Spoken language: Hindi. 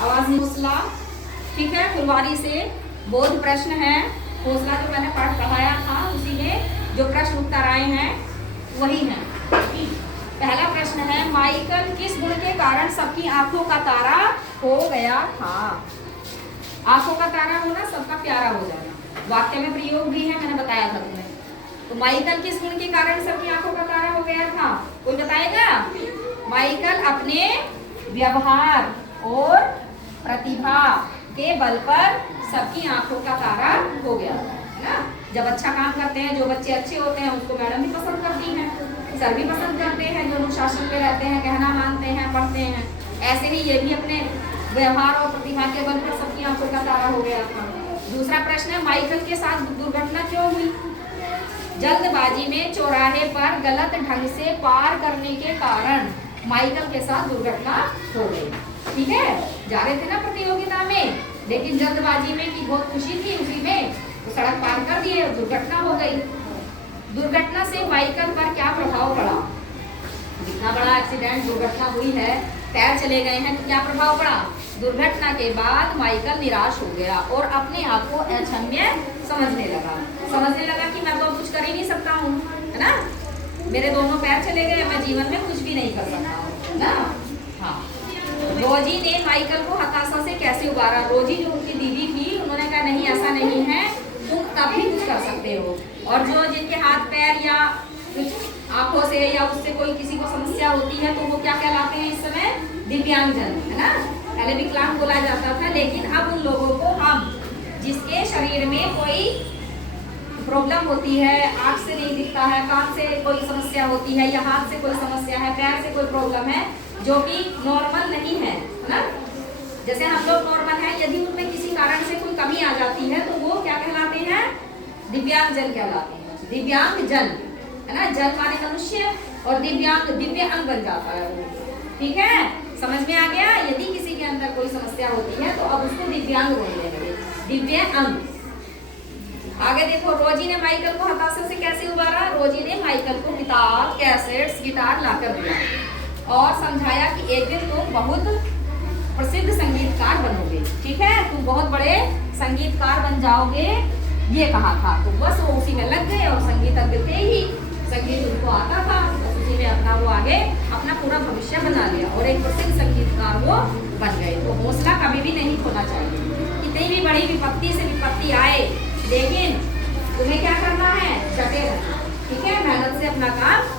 आवाज नहीं। हौसला, ठीक है, फुलवारी से बोध प्रश्न है। हौसला जो मैंने पाठ पढ़ाया था उसी में जो प्रश्न उत्तर आए हैं वही हैं। पहला प्रश्न है, माइकल किस गुण के कारण सबकी आंखों का तारा हो गया था? आंखों का तारा होना, सबका प्यारा हो जाना। वाक्य में प्रयोग भी है, मैंने बताया था तुम्हें। तो माइकल किस गुण के कारण सबकी आंखों का तारा हो गया था? कोई बताएगा? माइकल अपने व्यवहार और प्रतिभा के बल पर सबकी आंखों का तारा हो गया, है ना। जब अच्छा काम करते हैं, जो बच्चे अच्छे होते हैं उसको मैडम भी पसंद करती हैं, सर भी पसंद करते हैं, जो अनुशासन में रहते हैं, कहना मानते हैं, पढ़ते हैं। ऐसे ही ये भी अपने व्यवहार और प्रतिभा के बल पर सबकी आंखों का तारा हो गया था। दूसरा प्रश्न है, माइकल के साथ दुर्घटना क्यों हुई? जल्दबाजी में चौराहे पर गलत ढंग से पार करने के कारण माइकल के साथ दुर्घटना हो गई। ठीक है, जा रहे थे ना प्रतियोगिता में, लेकिन जल्दबाजी में की बहुत खुशी थी उसी में, तो सड़क पार कर दिए और दुर्घटना हो गई। दुर्घटना से माइकल पर क्या प्रभाव पड़ा? इतना बड़ा एक्सीडेंट, दुर्घटना हुई है, पैर चले गए हैं, तो क्या प्रभाव पड़ा? दुर्घटना के बाद माइकल निराश हो गया और अपने आप को अक्षम्य समझने लगा कि मैं तो कुछ कर ही नहीं सकता हूँ, है ना। मेरे दोनों पैर चले गए, मैं जीवन में कुछ भी नहीं कर सकता हूँ, है ना। हाँ, रोजी ने माइकल को हताशा से कैसे उबारा? रोजी जो उनकी दीदी थी, उन्होंने कहा नहीं, ऐसा नहीं है, तुम तभी कुछ कर सकते हो। और जो जिनके हाथ पैर या कुछ आंखों से या उससे कोई किसी को समस्या होती है, तो वो क्या कहलाते हैं इस समय? दिव्यांगजन, है ना। पहले विकलांग बोला जाता था, लेकिन अब उन लोगों को हम जिसके शरीर में कोई प्रॉब्लम होती है, आँख से नहीं दिखता है, कान से कोई समस्या होती है, या हाथ से कोई समस्या है, पैर से कोई प्रॉब्लम है, जो कि नॉर्मल नहीं है ना। जैसे हम लोग नॉर्मल हैं, यदि उनमें किसी कारण से कोई कमी आ जाती है तो वो क्या कहलाते हैं? दिव्यांगजन कहलाते हैं। दिव्यांगजन, है ना, जन माने मनुष्य और दिव्यांग दिव्य अंग बन जाता है वो। ठीक है, समझ में आ गया? यदि किसी के अंदर कोई समस्या होती है तो अब उसको दिव्यांग बोलने लगे, दिव्य अंग। आगे देखो, रोजी ने माइकल को हताशा से कैसे उबारा? रोजी ने माइकल को किताब, कैसेट्स, गिटार लाकर दिया और समझाया कि एक दिन तुम बहुत प्रसिद्ध संगीतकार बनोगे, ठीक है, तुम बहुत बड़े संगीतकार बन जाओगे, ये कहा था। तो बस वो उसी में लग गए और संगीतज्ञ थे ही, संगीत उनको आता था, बस उसी में अपना वो आगे अपना पूरा भविष्य बना लिया और एक प्रसिद्ध संगीतकार वो बन गए। तो हौसला कभी भी नहीं खोना चाहिए। कितनी भी बड़ी विपत्ति से विपत्ति आए, लेकिन तुम्हें क्या करना है? डटे रहना, ठीक है, मेहनत से अपना काम